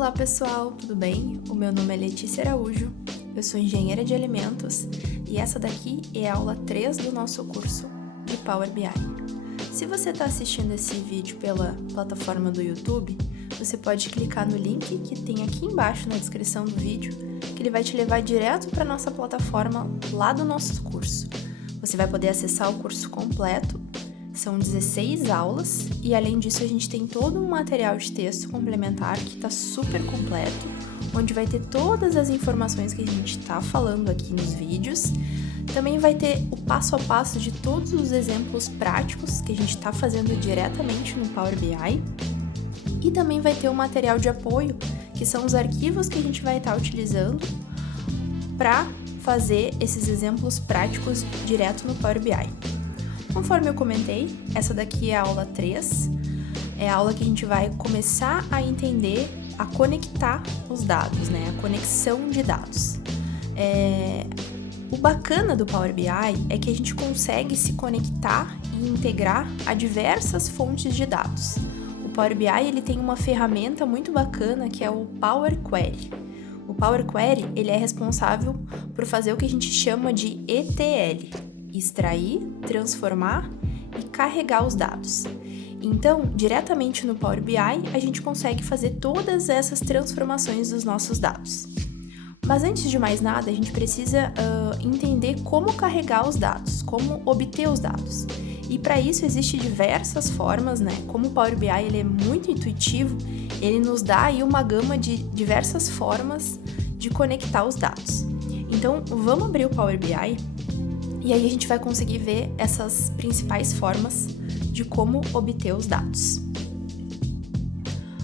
Olá pessoal, tudo bem? O meu nome é Letícia Araújo, eu sou engenheira de alimentos e essa daqui é a aula 3 do nosso curso de Power BI. Se você está assistindo esse vídeo pela plataforma do YouTube, você pode clicar no link que tem aqui embaixo na descrição do vídeo, que ele vai te levar direto para a nossa plataforma lá do nosso curso. Você vai poder acessar o curso completo. São 16 aulas e, além disso, a gente tem todo um material de texto complementar que está super completo, onde vai ter todas as informações que a gente está falando aqui nos vídeos. Também vai ter o passo a passo de todos os exemplos práticos que a gente está fazendo diretamente no Power BI. E também vai ter o material de apoio, que são os arquivos que a gente vai estar utilizando para fazer esses exemplos práticos direto no Power BI. Conforme eu comentei, essa daqui é a aula 3, é a aula que a gente vai começar a entender, a conectar os dados, né? A conexão de dados. O bacana do Power BI é que a gente consegue se conectar e integrar a diversas fontes de dados. O Power BI ele tem uma ferramenta muito bacana que é o Power Query. O Power Query ele é responsável por fazer o que a gente chama de ETL. Extrair, transformar e carregar os dados. Então, diretamente no Power BI, a gente consegue fazer todas essas transformações dos nossos dados. Mas antes de mais nada, a gente precisa entender como carregar os dados, como obter os dados. E para isso existem diversas formas, né? Como o Power BI ele é muito intuitivo, ele nos dá aí uma gama de diversas formas de conectar os dados. Então, vamos abrir o Power BI e aí a gente vai conseguir ver essas principais formas de como obter os dados.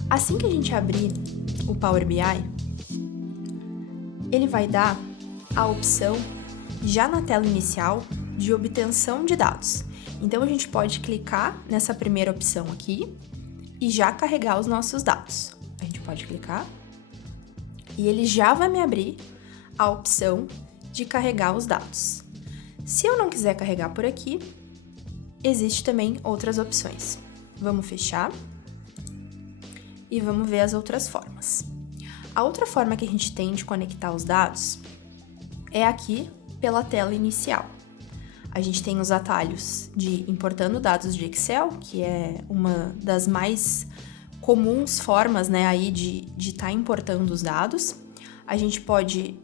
Assim que a gente abrir o Power BI, ele vai dar a opção, já na tela inicial, de obtenção de dados. Então a gente pode clicar nessa primeira opção aqui e já carregar os nossos dados. A gente pode clicar e ele já vai me abrir a opção de carregar os dados. Se eu não quiser carregar por aqui, existe também outras opções. Vamos fechar e vamos ver as outras formas. A outra forma que a gente tem de conectar os dados é aqui pela tela inicial. A gente tem os atalhos de importando dados de Excel, que é uma das mais comuns formas, né, aí de estar importando os dados. A gente pode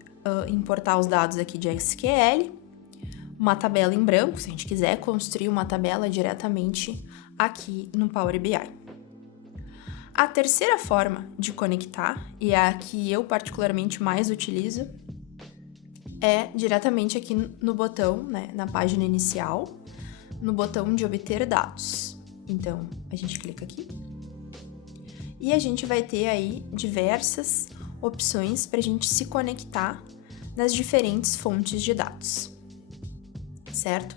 importar os dados aqui de SQL, uma tabela em branco, se a gente quiser construir uma tabela diretamente aqui no Power BI. A terceira forma de conectar, e a que eu particularmente mais utilizo, é diretamente aqui no botão, né, na página inicial, no botão de obter dados. Então, a gente clica aqui e a gente vai ter aí diversas opções para a gente se conectar nas diferentes fontes de dados. Certo?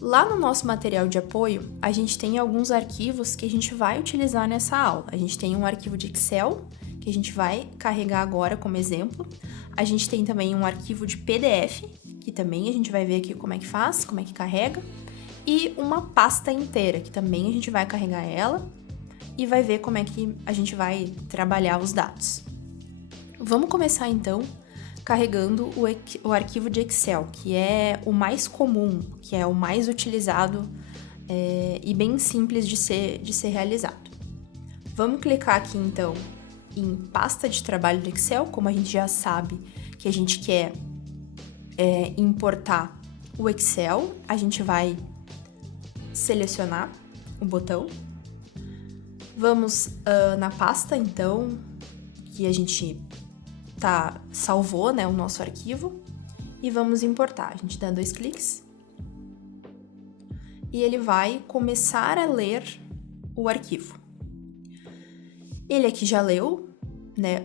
Lá no nosso material de apoio, a gente tem alguns arquivos que a gente vai utilizar nessa aula. A gente tem um arquivo de Excel, que a gente vai carregar agora como exemplo. A gente tem também um arquivo de PDF, que também a gente vai ver aqui como é que faz, como é que carrega. E uma pasta inteira, que também a gente vai carregar ela e vai ver como é que a gente vai trabalhar os dados. Vamos começar então carregando o arquivo de Excel, que é o mais comum, que é o mais utilizado e bem simples de ser realizado. Vamos clicar aqui então em pasta de trabalho do Excel, como a gente já sabe que a gente quer importar o Excel, a gente vai selecionar o botão. Vamos na pasta então que a gente salvou, né, o nosso arquivo e vamos importar. A gente dá 2 cliques e ele vai começar a ler o arquivo. Ele aqui já leu, né,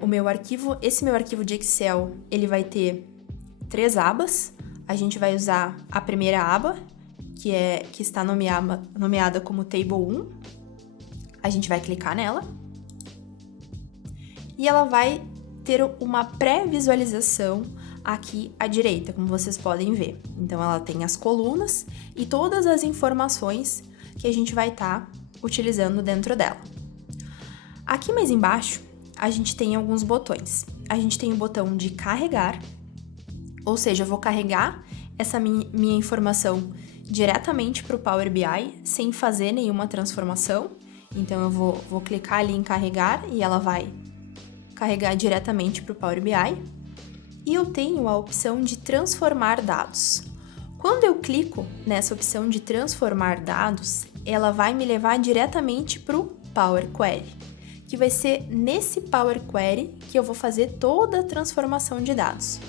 esse meu arquivo de Excel, ele vai ter 3 abas. A gente vai usar a primeira aba, que está nomeada como Table 1. A gente vai clicar nela e ela vai ter uma pré-visualização aqui à direita, como vocês podem ver. Então, ela tem as colunas e todas as informações que a gente vai estar utilizando dentro dela. Aqui mais embaixo, a gente tem alguns botões. A gente tem o botão de carregar, ou seja, eu vou carregar essa minha informação diretamente para o Power BI, sem fazer nenhuma transformação. Então, eu vou clicar ali em carregar e ela vai carregar diretamente para o Power BI. E eu tenho a opção de transformar dados. Quando eu clico nessa opção de transformar dados, ela vai me levar diretamente para o Power Query, que vai ser nesse Power Query que eu vou fazer toda a transformação de dados.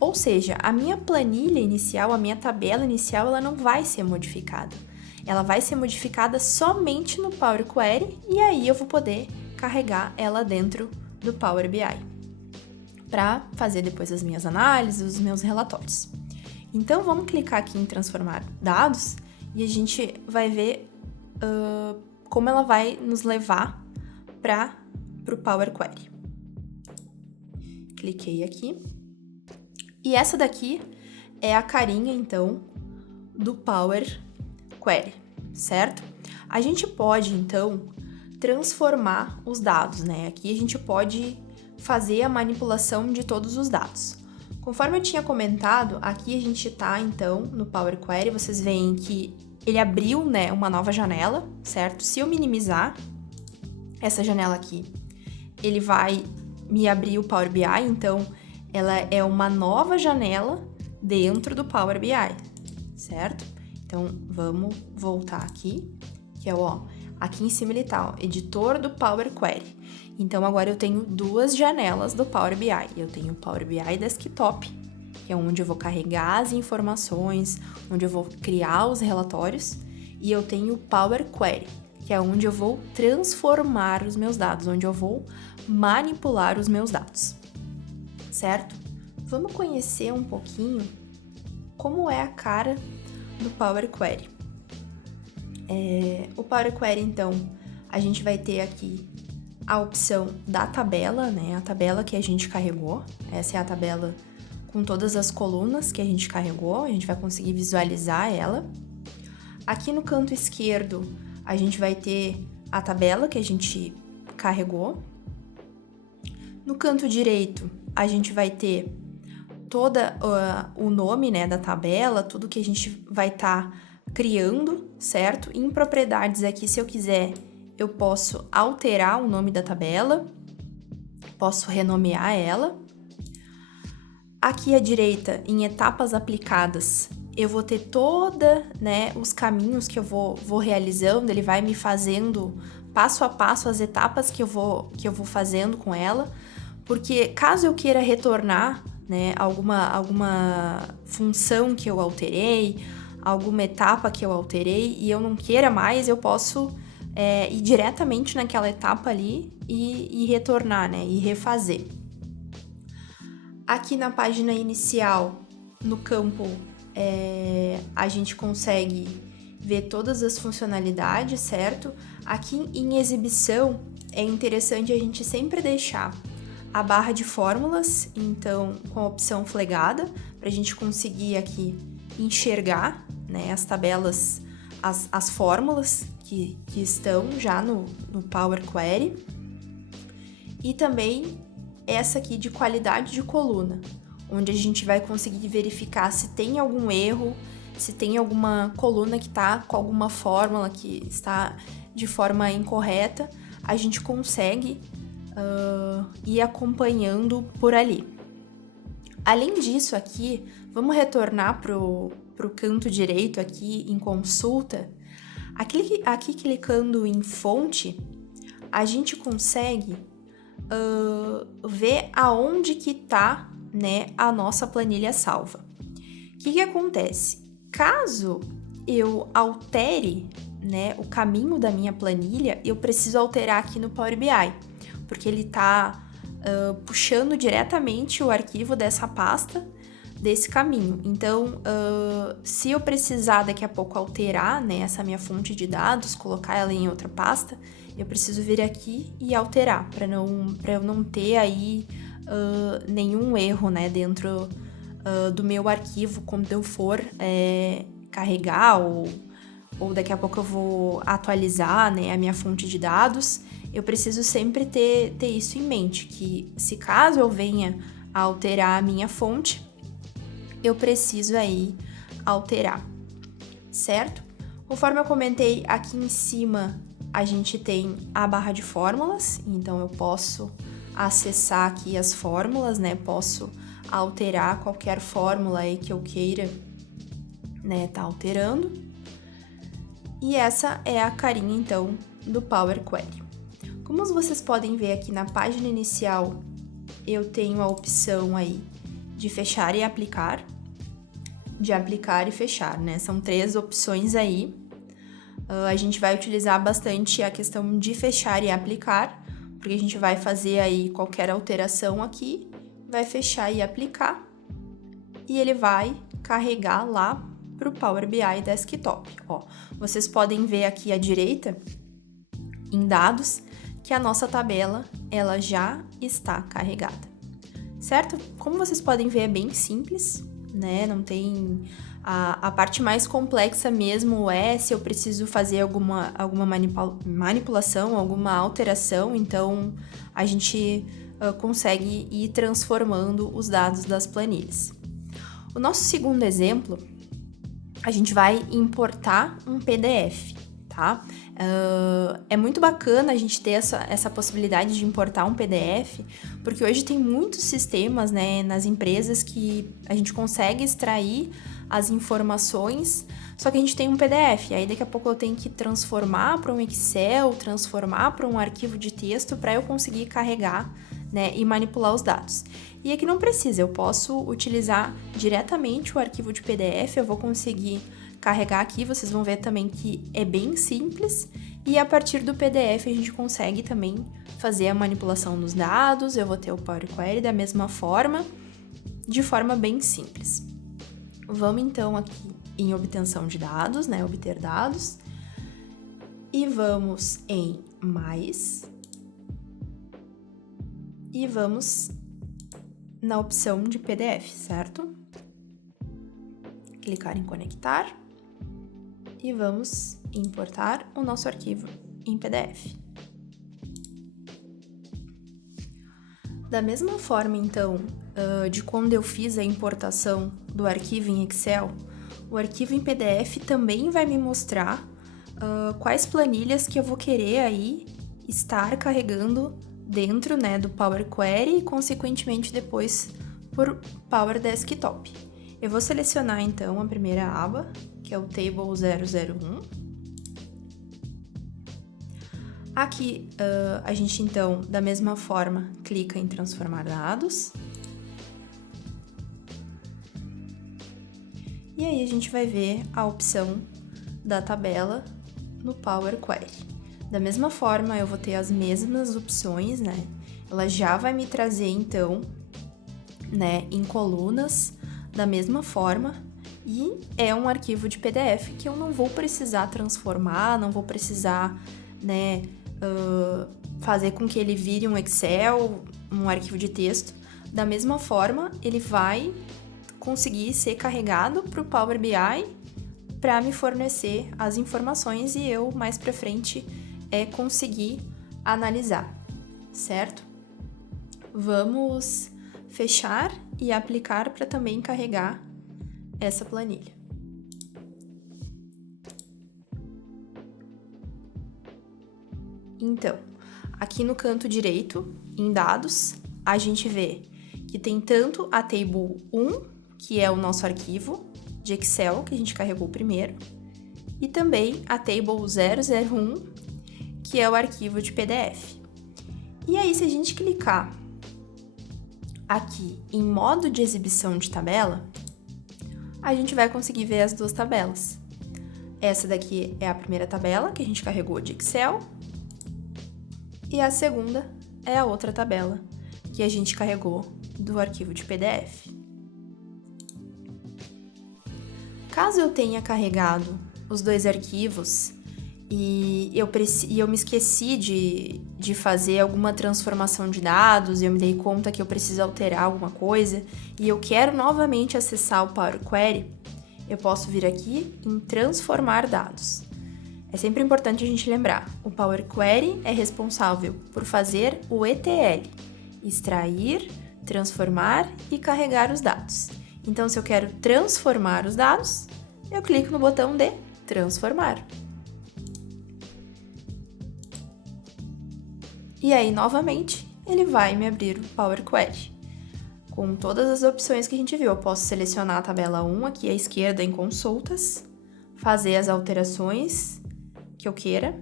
Ou seja, a minha planilha inicial, a minha tabela inicial, ela não vai ser modificada. Ela vai ser modificada somente no Power Query e aí eu vou poder carregar ela dentro do Power BI para fazer depois as minhas análises, os meus relatórios. Então, vamos clicar aqui em transformar dados e a gente vai ver como ela vai nos levar para o Power Query. Cliquei aqui. E essa daqui é a carinha, então, do Power Query, certo? A gente pode, então, transformar os dados, né? Aqui a gente pode fazer a manipulação de todos os dados. Conforme eu tinha comentado, aqui a gente tá, então, no Power Query, vocês veem que ele abriu, né, uma nova janela, certo? Se eu minimizar essa janela aqui, ele vai me abrir o Power BI, então ela é uma nova janela dentro do Power BI, certo? Então, vamos voltar aqui, que é aqui em cima ele tá, editor do Power Query. Então, agora eu tenho duas janelas do Power BI. Eu tenho o Power BI Desktop, que é onde eu vou carregar as informações, onde eu vou criar os relatórios, e eu tenho o Power Query, que é onde eu vou transformar os meus dados, onde eu vou manipular os meus dados, certo? Vamos conhecer um pouquinho como é a cara do Power Query. O Power Query, então, a gente vai ter aqui a opção da tabela, né? A tabela que a gente carregou. Essa é a tabela com todas as colunas que a gente carregou. A gente vai conseguir visualizar ela. Aqui no canto esquerdo, a gente vai ter a tabela que a gente carregou. No canto direito, a gente vai ter toda o nome, né, da tabela, tudo que a gente vai estar criando, certo? Em propriedades aqui, se eu quiser, eu posso alterar o nome da tabela, posso renomear ela. Aqui à direita, em etapas aplicadas, eu vou ter os caminhos que eu vou realizando, ele vai me fazendo passo a passo as etapas que eu vou fazendo com ela, porque caso eu queira retornar, né, alguma função que eu alterei, alguma etapa que eu alterei e eu não queira mais, eu posso ir diretamente naquela etapa ali e retornar, né, e refazer. Aqui na página inicial, no campo, a gente consegue ver todas as funcionalidades, certo? Aqui em exibição, é interessante a gente sempre deixar a barra de fórmulas, então com a opção flegada, para a gente conseguir aqui enxergar, né, as tabelas, as fórmulas que estão já no Power Query. E também essa aqui de qualidade de coluna, onde a gente vai conseguir verificar se tem algum erro, se tem alguma coluna que está com alguma fórmula que está de forma incorreta, a gente consegue ir acompanhando por ali. Além disso aqui, vamos retornar pro canto direito aqui em consulta. Aqui clicando em fonte, a gente consegue ver aonde que tá, né, a nossa planilha salva. O que acontece? Caso eu altere, né, o caminho da minha planilha, eu preciso alterar aqui no Power BI, porque ele tá puxando diretamente o arquivo dessa pasta desse caminho. Então, se eu precisar daqui a pouco alterar, né, essa minha fonte de dados, colocar ela em outra pasta, eu preciso vir aqui e alterar, para eu não ter aí nenhum erro, né, dentro do meu arquivo quando eu for carregar ou daqui a pouco eu vou atualizar, né, a minha fonte de dados eu preciso sempre ter isso em mente, que se caso eu venha a alterar a minha fonte, eu preciso aí alterar, certo? Conforme eu comentei, aqui em cima a gente tem a barra de fórmulas, então eu posso acessar aqui as fórmulas, né? Posso alterar qualquer fórmula aí que eu queira, né, tá alterando. E essa é a carinha, então, do Power Query. Como vocês podem ver aqui na página inicial, eu tenho a opção aí de fechar e aplicar, de aplicar e fechar, né? São 3 opções aí. A gente vai utilizar bastante a questão de fechar e aplicar, porque a gente vai fazer aí qualquer alteração aqui, vai fechar e aplicar, e ele vai carregar lá para o Power BI Desktop. Ó, vocês podem ver aqui à direita, em dados, que a nossa tabela, ela já está carregada, certo? Como vocês podem ver, é bem simples, né? Não tem... A parte mais complexa mesmo é se eu preciso fazer alguma manipulação, alguma alteração, então a gente consegue ir transformando os dados das planilhas. O nosso segundo exemplo, a gente vai importar um PDF, tá? É muito bacana a gente ter essa possibilidade de importar um PDF, porque hoje tem muitos sistemas, né, nas empresas que a gente consegue extrair as informações, só que a gente tem um PDF, aí daqui a pouco eu tenho que transformar para um Excel, transformar para um arquivo de texto para eu conseguir carregar, né, e manipular os dados. E aqui não precisa, eu posso utilizar diretamente o arquivo de PDF, eu vou conseguir carregar aqui, vocês vão ver também que é bem simples, e a partir do PDF a gente consegue também fazer a manipulação dos dados, eu vou ter o Power Query da mesma forma, de forma bem simples. Vamos então aqui em obtenção de dados, né, obter dados, e vamos em mais, e vamos na opção de PDF, certo? Clicar em conectar e vamos importar o nosso arquivo em PDF. Da mesma forma, então, de quando eu fiz a importação do arquivo em Excel, o arquivo em PDF também vai me mostrar quais planilhas que eu vou querer aí estar carregando dentro, né, do Power Query e, consequentemente, depois por Power Desktop. Eu vou selecionar, então, a primeira aba, que é o Table 001. Aqui, a gente, então, da mesma forma, clica em transformar dados. E aí, a gente vai ver a opção da tabela no Power Query. Da mesma forma, eu vou ter as mesmas opções, né? Ela já vai me trazer, então, né, em colunas, da mesma forma, e é um arquivo de PDF que eu não vou precisar transformar, não vou precisar, né, fazer com que ele vire um Excel, um arquivo de texto. Da mesma forma, ele vai conseguir ser carregado para o Power BI para me fornecer as informações e eu, mais para frente, conseguir analisar, certo? Vamos fechar e aplicar para também carregar essa planilha. Então, aqui no canto direito, em dados, a gente vê que tem tanto a Table 1, que é o nosso arquivo de Excel, que a gente carregou primeiro, e também a Table 001, que é o arquivo de PDF. E aí, se a gente clicar aqui em modo de exibição de tabela, a gente vai conseguir ver as duas tabelas. Essa daqui é a primeira tabela que a gente carregou de Excel, e a segunda é a outra tabela que a gente carregou do arquivo de PDF. Caso eu tenha carregado os dois arquivos e eu me esqueci de fazer alguma transformação de dados e eu me dei conta que eu preciso alterar alguma coisa e eu quero novamente acessar o Power Query, eu posso vir aqui em transformar dados. É sempre importante a gente lembrar, o Power Query é responsável por fazer o ETL, extrair, transformar e carregar os dados. Então, se eu quero transformar os dados, eu clico no botão de transformar. E aí, novamente, ele vai me abrir o Power Query. Com todas as opções que a gente viu, eu posso selecionar a tabela 1 aqui à esquerda em consultas, fazer as alterações que eu queira,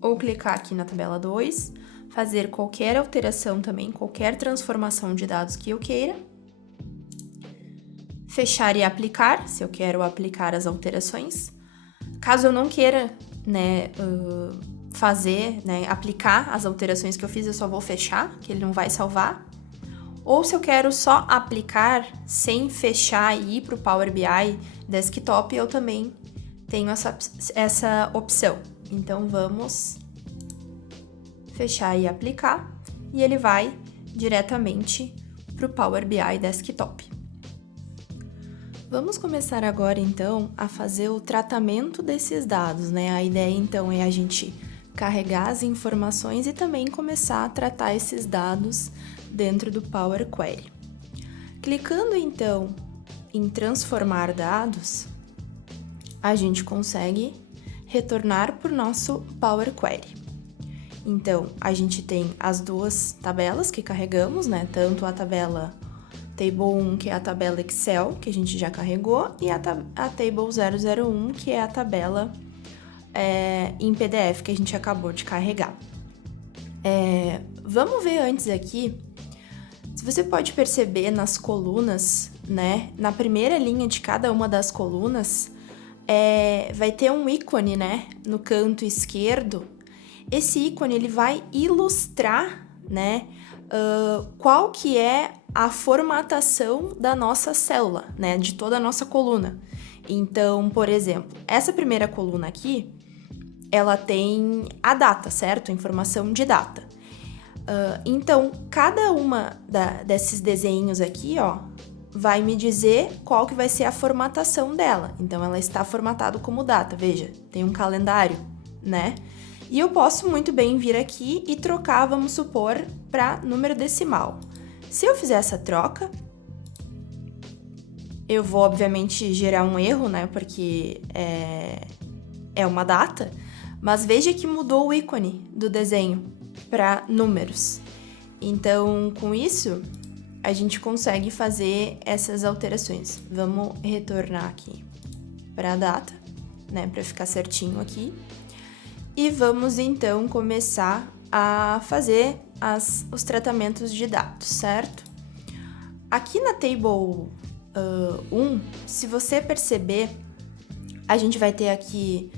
ou clicar aqui na tabela 2, fazer qualquer alteração também, qualquer transformação de dados que eu queira, fechar e aplicar, se eu quero aplicar as alterações. Caso eu não queira, aplicar as alterações que eu fiz, eu só vou fechar, que ele não vai salvar. Ou se eu quero só aplicar sem fechar e ir para o Power BI Desktop, eu também tenho essa opção. Então, vamos fechar e aplicar, e ele vai diretamente para o Power BI Desktop. Vamos começar agora, então, a fazer o tratamento desses dados, né? A ideia, então, é a gente carregar as informações e também começar a tratar esses dados dentro do Power Query. Clicando, então, em transformar dados, a gente consegue retornar para o nosso Power Query. Então, a gente tem as duas tabelas que carregamos, né? Tanto a tabela Table 1, que é a tabela Excel, que a gente já carregou, e a Table 001, que é a tabela em PDF, que a gente acabou de carregar. Vamos ver antes aqui, se você pode perceber nas colunas, né? Na primeira linha de cada uma das colunas, vai ter um ícone, né? No canto esquerdo. Esse ícone, ele vai ilustrar, né? Qual que é a formatação da nossa célula, né? De toda a nossa coluna. Então, por exemplo, essa primeira coluna aqui, ela tem a data, certo? Informação de data. Então, cada uma desses desenhos aqui, ó, vai me dizer qual que vai ser a formatação dela. Então, ela está formatada como data, veja, tem um calendário, né? E eu posso muito bem vir aqui e trocar, vamos supor, para número decimal. Se eu fizer essa troca, eu vou, obviamente, gerar um erro, né? Porque é uma data, mas veja que mudou o ícone do desenho para números. Então, com isso, a gente consegue fazer essas alterações. Vamos retornar aqui para a data, né, para ficar certinho aqui. E vamos, então, começar a fazer os tratamentos de dados, certo? Aqui na Table 1, se você perceber, a gente vai ter aqui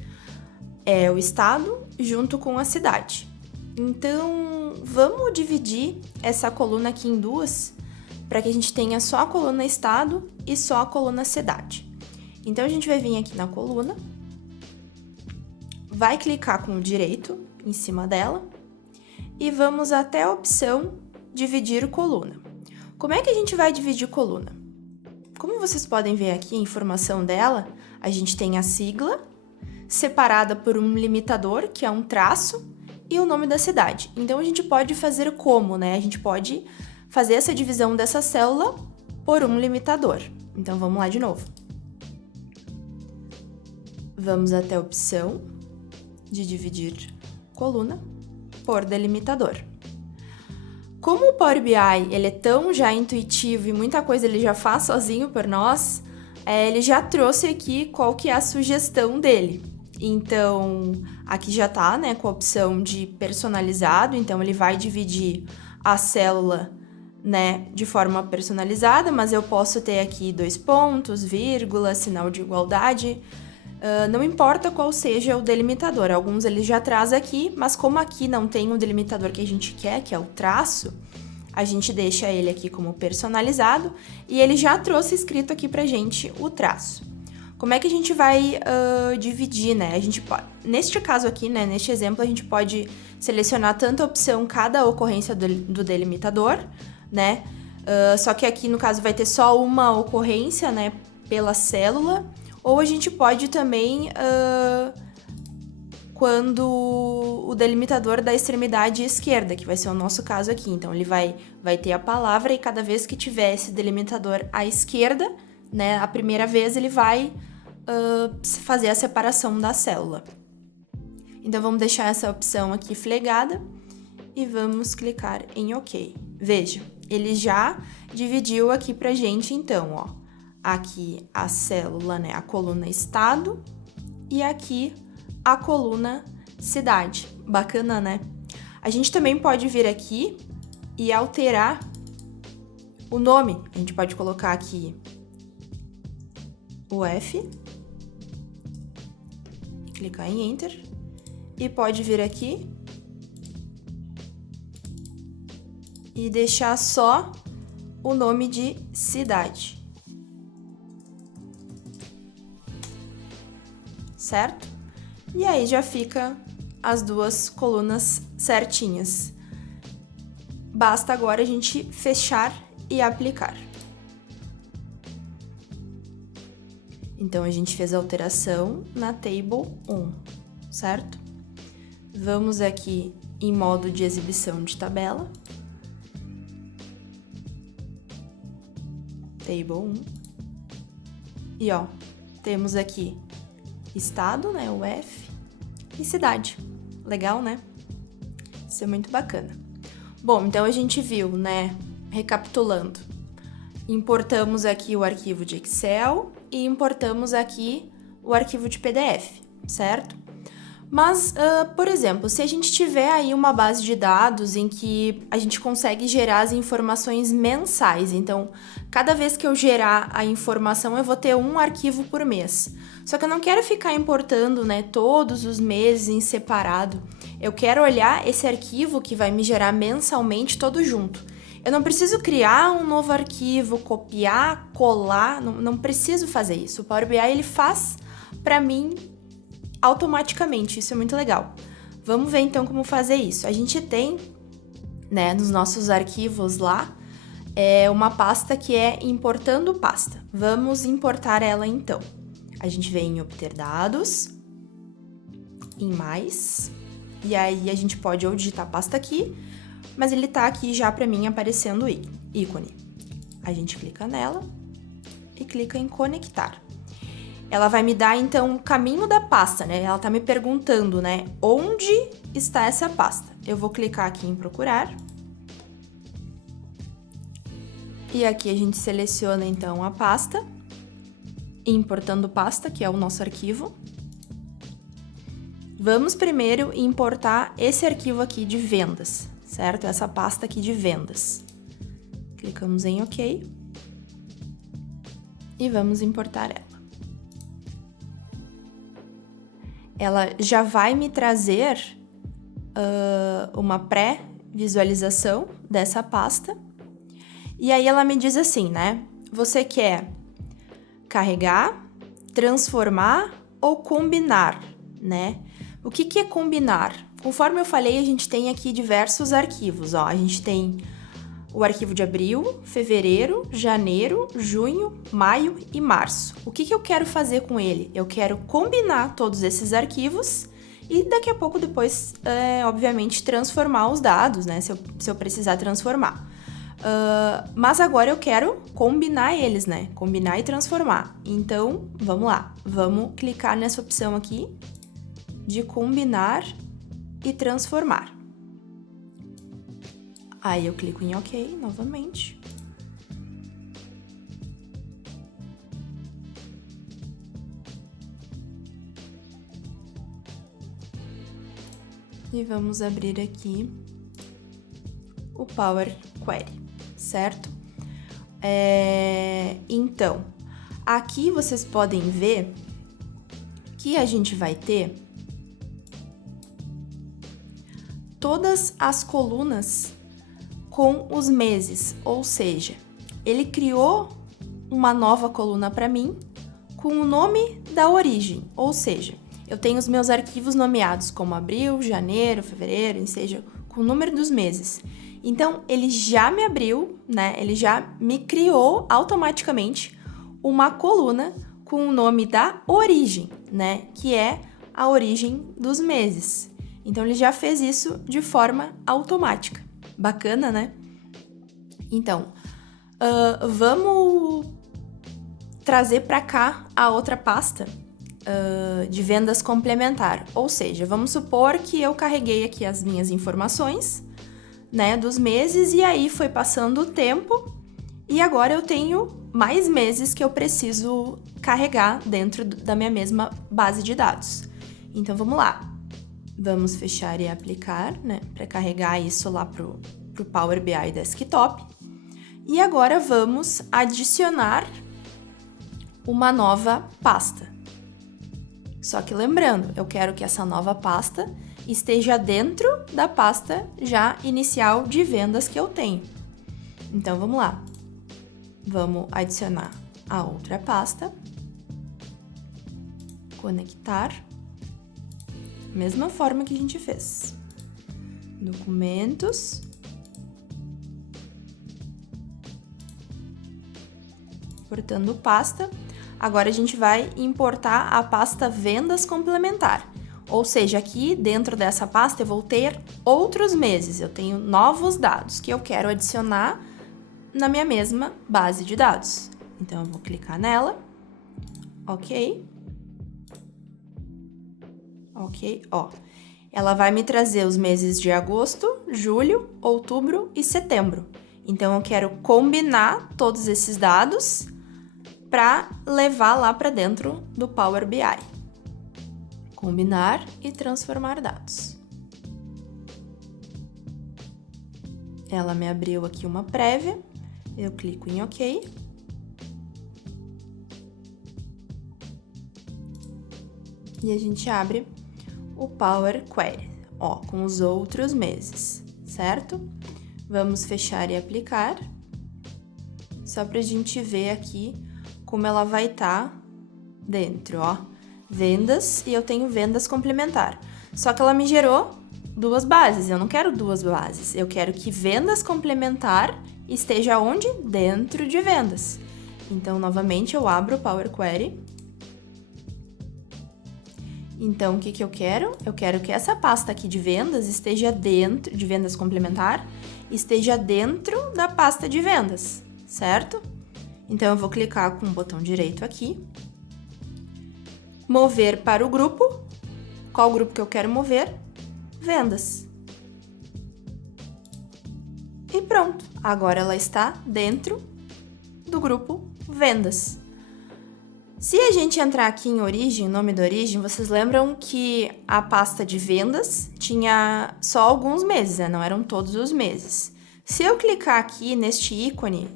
o estado junto com a cidade. Então, vamos dividir essa coluna aqui em duas, para que a gente tenha só a coluna estado e só a coluna cidade. Então, a gente vai vir aqui na coluna, vai clicar com o direito em cima dela e vamos até a opção dividir coluna. Como é que a gente vai dividir coluna? Como vocês podem ver aqui a informação dela, a gente tem a sigla separada por um limitador, que é um traço, e o nome da cidade. Então, a gente pode fazer como, né? A gente pode fazer essa divisão dessa célula por um limitador. Então, vamos lá de novo. Vamos até a opção de dividir coluna por delimitador. Como o Power BI ele é tão já intuitivo e muita coisa ele já faz sozinho por nós, ele já trouxe aqui qual que é a sugestão dele. Então, aqui já tá, né, com a opção de personalizado, então ele vai dividir a célula, né, de forma personalizada, mas eu posso ter aqui 2 pontos, vírgula, sinal de igualdade, não importa qual seja o delimitador, alguns ele já traz aqui, mas como aqui não tem o delimitador que a gente quer, que é o traço, a gente deixa ele aqui como personalizado e ele já trouxe escrito aqui pra gente o traço. Como é que a gente vai dividir, né? A gente pode, neste caso aqui, né, neste exemplo, a gente pode selecionar tanto a opção cada ocorrência do delimitador, né? Só que aqui, no caso, vai ter só uma ocorrência, né, pela célula, ou a gente pode também quando o delimitador da extremidade esquerda, que vai ser o nosso caso aqui. Então, ele vai ter a palavra e cada vez que tiver esse delimitador à esquerda, né, a primeira vez ele vai fazer a separação da célula. Então, vamos deixar essa opção aqui flegada e vamos clicar em OK. Veja, ele já dividiu aqui pra gente, então, ó, aqui a célula, né, a coluna estado e aqui a coluna cidade. Bacana, né? A gente também pode vir aqui e alterar o nome. A gente pode colocar aqui o F, clicar em Enter, e pode vir aqui e deixar só o nome de cidade. Certo? E aí já fica as duas colunas certinhas. Basta agora a gente fechar e aplicar. Então, a gente fez a alteração na Table 1, certo? Vamos aqui em modo de exibição de tabela. Table 1. E ó, temos aqui estado, né, o F, e cidade. Legal, né? Isso é muito bacana. Bom, então a gente viu, né, recapitulando. Importamos aqui o arquivo de Excel e importamos aqui o arquivo de PDF, certo? Mas, por exemplo, se a gente tiver aí uma base de dados em que a gente consegue gerar as informações mensais, então, cada vez que eu gerar a informação, eu vou ter um arquivo por mês. Só que eu não quero ficar importando, né, todos os meses em separado. Eu quero olhar esse arquivo que vai me gerar mensalmente todo junto. Eu não preciso criar um novo arquivo, copiar, colar, não preciso fazer isso. O Power BI, ele faz para mim automaticamente, isso é muito legal. Vamos ver então como fazer isso. A gente tem, né, nos nossos arquivos lá, uma pasta que é importando pasta. Vamos importar ela então. A gente vem em obter dados, em mais, e aí a gente pode ou digitar a pasta aqui, mas ele tá aqui já para mim aparecendo o ícone. A gente clica nela e clica em conectar. Ela vai me dar, então, o caminho da pasta, né? Ela tá me perguntando, né? Onde está essa pasta? Eu vou clicar aqui em procurar. E aqui a gente seleciona, então, a pasta. Importando pasta, que é o nosso arquivo. Vamos primeiro importar esse arquivo aqui de vendas, certo? Essa pasta aqui de vendas. Clicamos em OK. E vamos importar ela. Ela já vai me trazer uma pré-visualização dessa pasta. E aí ela me diz assim, né? Você quer carregar, transformar ou combinar, né? O que é combinar? Conforme eu falei, a gente tem aqui diversos arquivos, ó. A gente tem o arquivo de abril, fevereiro, janeiro, junho, maio e março. O que eu quero fazer com ele? Eu quero combinar todos esses arquivos e daqui a pouco depois, obviamente, transformar os dados, né? Se eu precisar transformar. Mas agora eu quero combinar eles, né? Combinar e transformar. Então, vamos lá. Vamos clicar nessa opção aqui de combinar e transformar. Aí eu clico em OK novamente. E vamos abrir aqui o Power Query, certo? Então, aqui vocês podem ver que a gente vai ter todas as colunas com os meses, ou seja, ele criou uma nova coluna para mim com o nome da origem, ou seja, eu tenho os meus arquivos nomeados como abril, janeiro, fevereiro, ou seja, com o número dos meses. Então, ele já me abriu, né? Ele já me criou automaticamente uma coluna com o nome da origem, né? Que é a origem dos meses. Então, ele já fez isso de forma automática. Bacana, né? Então, vamos trazer para cá a outra pasta de vendas complementar. Ou seja, vamos supor que eu carreguei aqui as minhas informações, né, dos meses, e aí foi passando o tempo e agora eu tenho mais meses que eu preciso carregar dentro da minha mesma base de dados. Então, vamos lá. Vamos fechar e aplicar, né, para carregar isso lá pro Power BI Desktop. E agora vamos adicionar uma nova pasta. Só que lembrando, eu quero que essa nova pasta esteja dentro da pasta já inicial de vendas que eu tenho. Então, vamos lá. Vamos adicionar a outra pasta. Conectar. Mesma forma que a gente fez. Documentos. Importando pasta. Agora a gente vai importar a pasta vendas complementar. Ou seja, aqui dentro dessa pasta eu vou ter outros meses. Eu tenho novos dados que eu quero adicionar na minha mesma base de dados. Então, eu vou clicar nela. Ok. Ok, ó. Ela vai me trazer os meses de agosto, julho, outubro e setembro. Então, eu quero combinar todos esses dados para levar lá para dentro do Power BI. Combinar e transformar dados. Ela me abriu aqui uma prévia. Eu clico em OK. E a gente abre o Power Query, ó, com os outros meses, certo? Vamos fechar e aplicar. Só para a gente ver aqui como ela vai estar dentro, ó. Vendas, e eu tenho vendas complementar. Só que ela me gerou duas bases, eu não quero duas bases. Eu quero que vendas complementar esteja onde? Dentro de vendas. Então, novamente, eu abro o Power Query. Então, o que eu quero? Eu quero que essa pasta aqui de vendas esteja dentro, de vendas complementar, esteja dentro da pasta de vendas, certo? Então, eu vou clicar com o botão direito aqui. Mover para o grupo. Qual grupo que eu quero mover? Vendas. E pronto. Agora ela está dentro do grupo Vendas. Se a gente entrar aqui em origem, nome da origem, vocês lembram que a pasta de vendas tinha só alguns meses, né? Não eram todos os meses. Se eu clicar aqui neste ícone,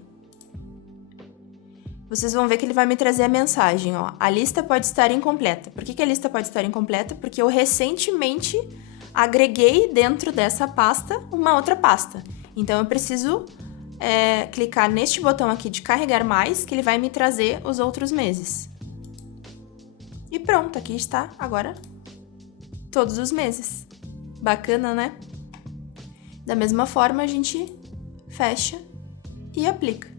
vocês vão ver que ele vai me trazer a mensagem, ó. A lista pode estar incompleta. Por que a lista pode estar incompleta? Porque eu recentemente agreguei dentro dessa pasta uma outra pasta. Então, eu preciso clicar neste botão aqui de carregar mais, que ele vai me trazer os outros meses. E pronto, aqui está agora todos os meses. Bacana, né? Da mesma forma, a gente fecha e aplica.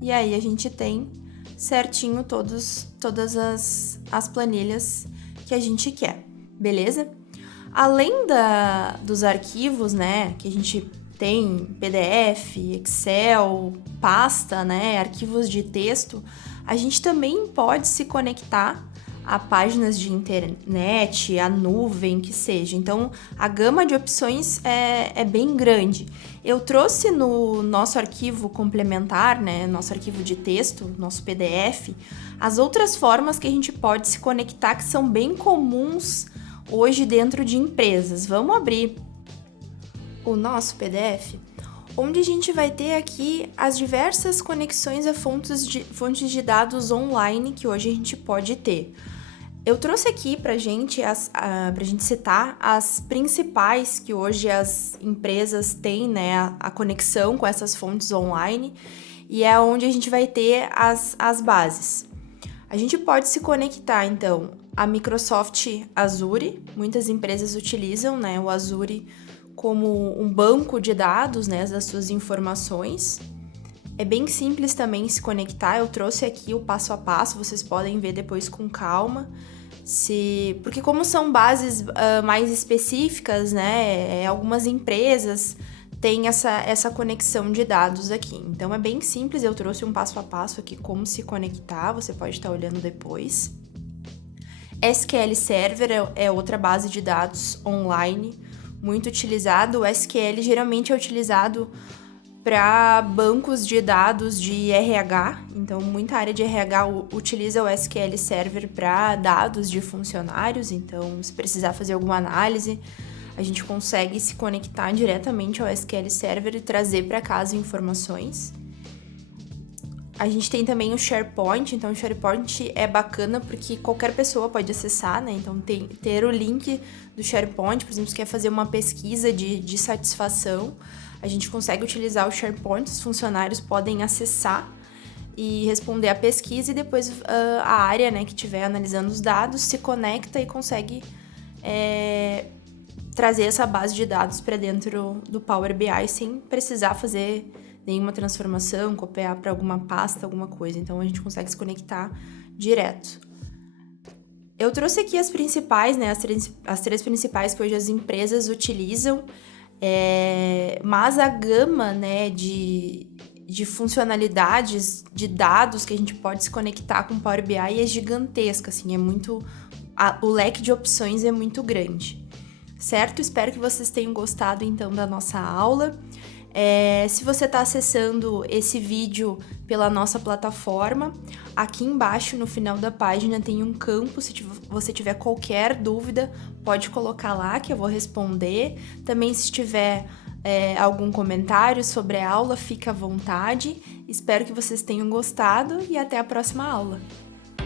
E aí, a gente tem certinho todas as planilhas que a gente quer, beleza? Além dos arquivos, né, que a gente tem PDF, Excel, pasta, né, arquivos de texto, a gente também pode se conectar a páginas de internet, a nuvem, que seja. Então, a gama de opções é bem grande. Eu trouxe no nosso arquivo complementar, né, nosso arquivo de texto, nosso PDF, as outras formas que a gente pode se conectar que são bem comuns hoje dentro de empresas. Vamos abrir o nosso PDF, onde a gente vai ter aqui as diversas conexões a fontes de dados online que hoje a gente pode ter. Eu trouxe aqui pra gente citar as principais que hoje as empresas têm, né, a conexão com essas fontes online, e é onde a gente vai ter as bases. A gente pode se conectar, então, a Microsoft Azure. Muitas empresas utilizam, né, o Azure como um banco de dados, né, das suas informações. É bem simples também se conectar, eu trouxe aqui o passo a passo, vocês podem ver depois com calma. Porque como são bases mais específicas, né, algumas empresas têm essa conexão de dados aqui. Então, é bem simples, eu trouxe um passo a passo aqui como se conectar, você pode estar olhando depois. SQL Server é outra base de dados online muito utilizado. O SQL geralmente é utilizado para bancos de dados de RH, então muita área de RH utiliza o SQL Server para dados de funcionários, então se precisar fazer alguma análise, a gente consegue se conectar diretamente ao SQL Server e trazer para casa informações. A gente tem também o SharePoint, então o SharePoint é bacana porque qualquer pessoa pode acessar, né? Então ter o link do SharePoint, por exemplo, se quer fazer uma pesquisa de satisfação, a gente consegue utilizar o SharePoint, os funcionários podem acessar e responder a pesquisa e depois a área, né, que estiver analisando os dados se conecta e consegue trazer essa base de dados para dentro do Power BI sem precisar fazer nenhuma transformação, copiar para alguma pasta, alguma coisa. Então, a gente consegue se conectar direto. Eu trouxe aqui as principais, né, as três principais que hoje as empresas utilizam, mas a gama, né, de funcionalidades, de dados que a gente pode se conectar com o Power BI é gigantesca, assim, o leque de opções é muito grande, certo? Espero que vocês tenham gostado, então, da nossa aula. Se você está acessando esse vídeo pela nossa plataforma, aqui embaixo no final da página tem um campo, se você tiver qualquer dúvida, pode colocar lá que eu vou responder. Também se tiver algum comentário sobre a aula, fica à vontade. Espero que vocês tenham gostado e até a próxima aula.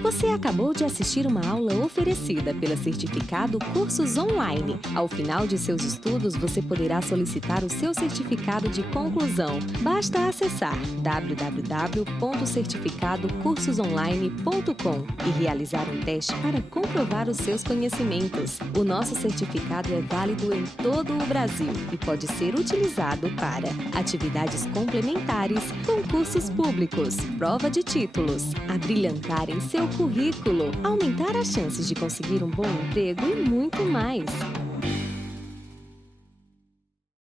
Você acabou de assistir uma aula oferecida pela Certificado Cursos Online. Ao final de seus estudos, você poderá solicitar o seu certificado de conclusão. Basta acessar www.certificadocursosonline.com e realizar um teste para comprovar os seus conhecimentos. O nosso certificado é válido em todo o Brasil e pode ser utilizado para atividades complementares, concursos públicos, prova de títulos, abrilhantar em seu currículo, aumentar as chances de conseguir um bom emprego e muito mais.